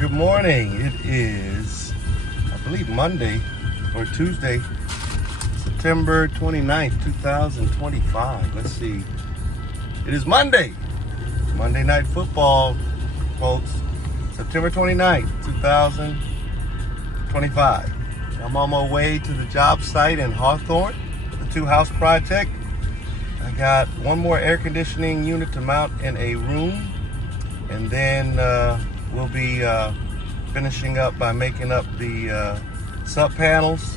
Good morning. It is, I believe, Monday or Tuesday, September 29th, 2025. Let's see. It is Monday. Monday Night Football, folks. September 29th, 2025. I'm on my way to the job site in Hawthorne, the two-house project. I got one more air conditioning unit to mount in a room, and then we'll be finishing up by making up the sub panels.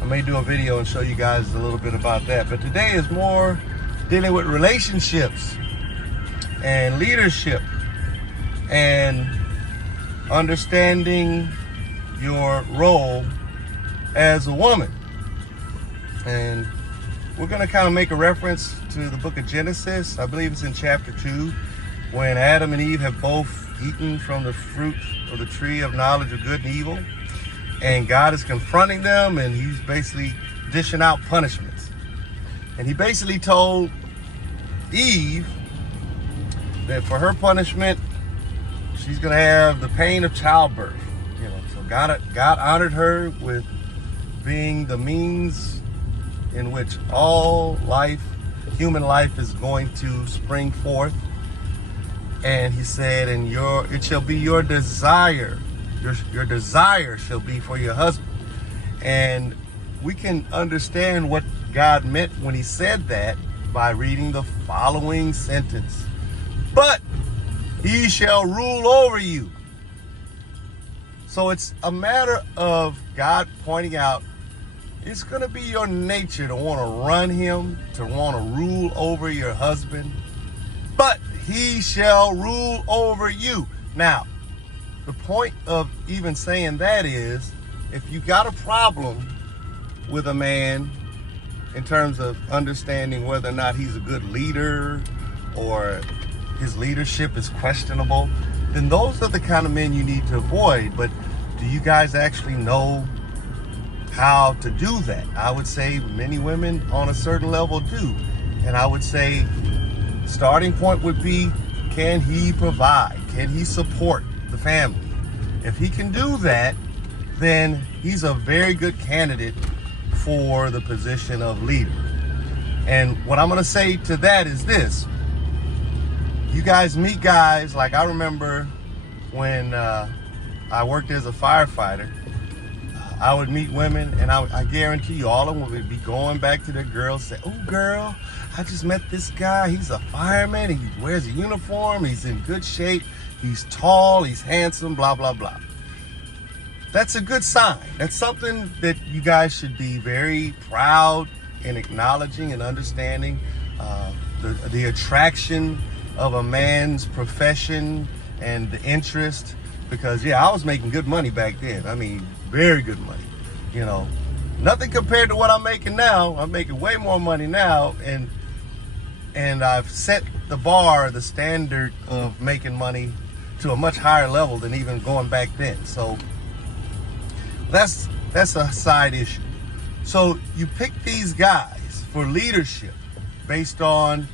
I may do a video and show you guys a little bit about that, but today is more dealing with relationships and leadership and understanding your role as a woman. And we're going to kind of make a reference to the book of Genesis. I believe it's in chapter 2, when Adam and Eve have both eaten from the fruit of the tree of knowledge of good and evil. And God is confronting them, and he's basically dishing out punishments. And he basically told Eve that for her punishment, she's going to have the pain of childbirth. So God honored her with being the means in which all life, human life, is going to spring forth. And he said, and it shall be your desire, your desire shall be for your husband. And we can understand what God meant when he said that by reading the following sentence. But he shall rule over you. So it's a matter of God pointing out, it's going to be your nature to want to run him, to want to rule over your husband. But he shall rule over you. Now, the point of even saying that is, if you got a problem with a man in terms of understanding whether or not he's a good leader or his leadership is questionable, then those are the kind of men you need to avoid. But do you guys actually know how to do that? I would say many women on a certain level do. And I would say starting point would be, can he provide? Can he support the family? If he can do that, then he's a very good candidate for the position of leader. And what I'm going to say to that is this. You guys meet guys, like I remember when I worked as a firefighter, I would meet women, and I guarantee you all of them would be going back to their girls, say, oh girl, I just met this guy, he's a fireman, he wears a uniform, he's in good shape, he's tall, he's handsome, blah, blah, blah. That's a good sign. That's something that you guys should be very proud in acknowledging and understanding the attraction of a man's profession and the interest. Because I was making good money back then. I mean, very good money. Nothing compared to what I'm making now. I'm making way more money now, and I've set the bar, the standard of making money to a much higher level than even going back then. So that's a side issue. So you pick these guys for leadership based on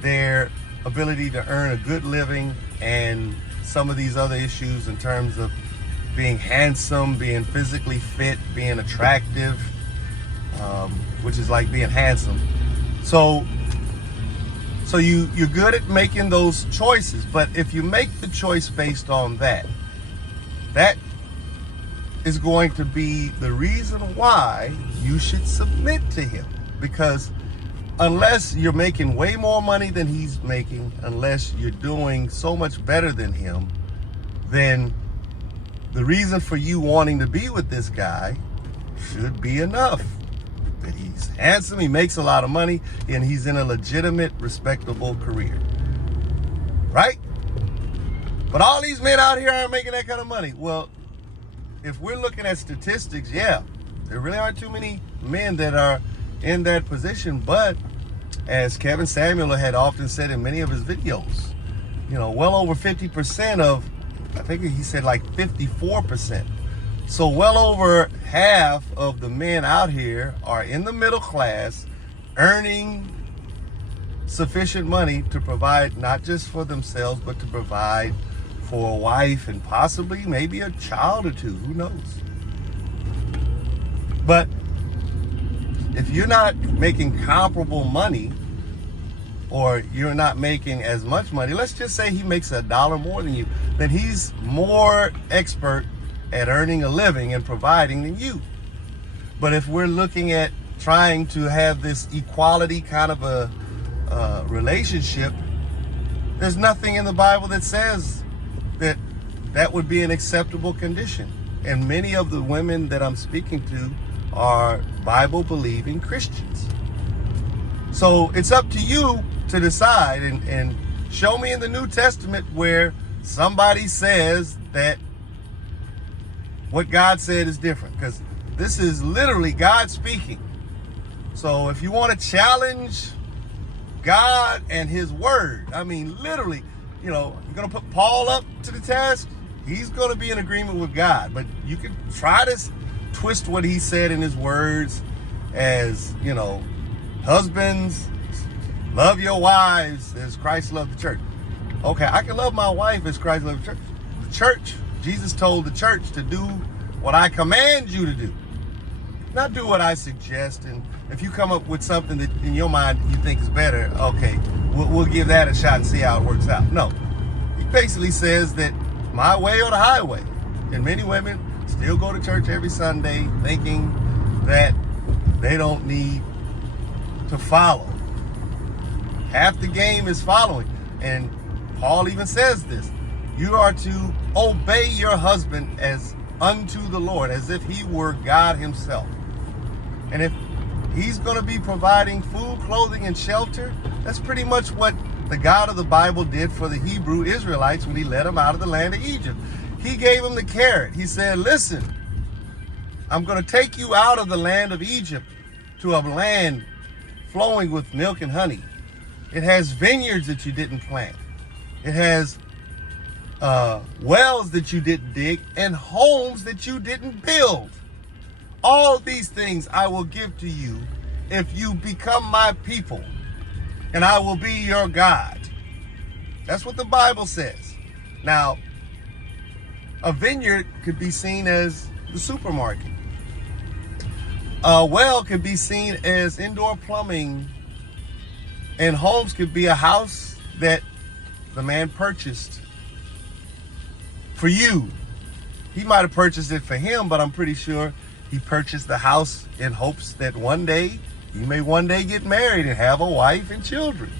their ability to earn a good living and some of these other issues in terms of being handsome, being physically fit, being attractive, which is like being handsome. So you're good at making those choices, but if you make the choice based on that is going to be the reason why you should submit to him. Because unless you're making way more money than he's making, unless you're doing so much better than him, then the reason for you wanting to be with this guy should be enough. That he's handsome, he makes a lot of money, and he's in a legitimate, respectable career. Right? But all these men out here aren't making that kind of money. Well, if we're looking at statistics, there really aren't too many men that are in that position. But as Kevin Samuel had often said in many of his videos, well over 50% of, I think he said like 54%. So well over half of the men out here are in the middle class, earning sufficient money to provide not just for themselves, but to provide for a wife and possibly maybe a child or two, who knows? But if you're not making comparable money, or you're not making as much money, let's just say he makes $1 more than you, then he's more expert at earning a living and providing than you. But if we're looking at trying to have this equality kind of a relationship, there's nothing in the Bible that says that that would be an acceptable condition. And many of the women that I'm speaking to are Bible-believing Christians. So it's up to you to decide and show me in the New Testament where somebody says that what God said is different, because this is literally God speaking. So if you want to challenge God and his word, I mean, literally, you know, you're going to put Paul up to the task, he's going to be in agreement with God. But you can try to twist what he said in his words as, you know, husbands, love your wives as Christ loved the church. Okay, I can love my wife as Christ loved the church. The church, Jesus told the church to do what I command you to do, not do what I suggest. And if you come up with something that in your mind you think is better, okay, we'll give that a shot and see how it works out. No, he basically says that my way or the highway. And many women still go to church every Sunday thinking that they don't need to follow. Half the game is following. And Paul even says this: you are to obey your husband as unto the Lord, as if he were God himself. And if he's going to be providing food, clothing, and shelter, that's pretty much what the God of the Bible did for the Hebrew Israelites when he led them out of the land of Egypt. He gave them the carrot. He said, listen, I'm going to take you out of the land of Egypt to a land flowing with milk and honey. It has vineyards that you didn't plant. It has wells that you didn't dig and homes that you didn't build. All these things I will give to you if you become my people, and I will be your God. That's what the Bible says. Now, a vineyard could be seen as the supermarket. A well could be seen as indoor plumbing, and homes could be a house that the man purchased for you. He might have purchased it for him, but I'm pretty sure he purchased the house in hopes that one day he may one day get married and have a wife and children.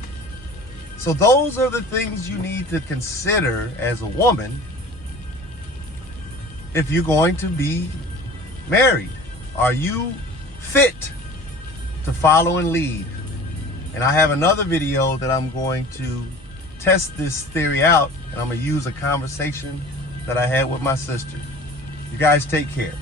So those are the things you need to consider as a woman if you're going to be married. Are you fit to follow and lead? And I have another video that I'm going to test this theory out, and I'm going to use a conversation that I had with my sister. You guys take care.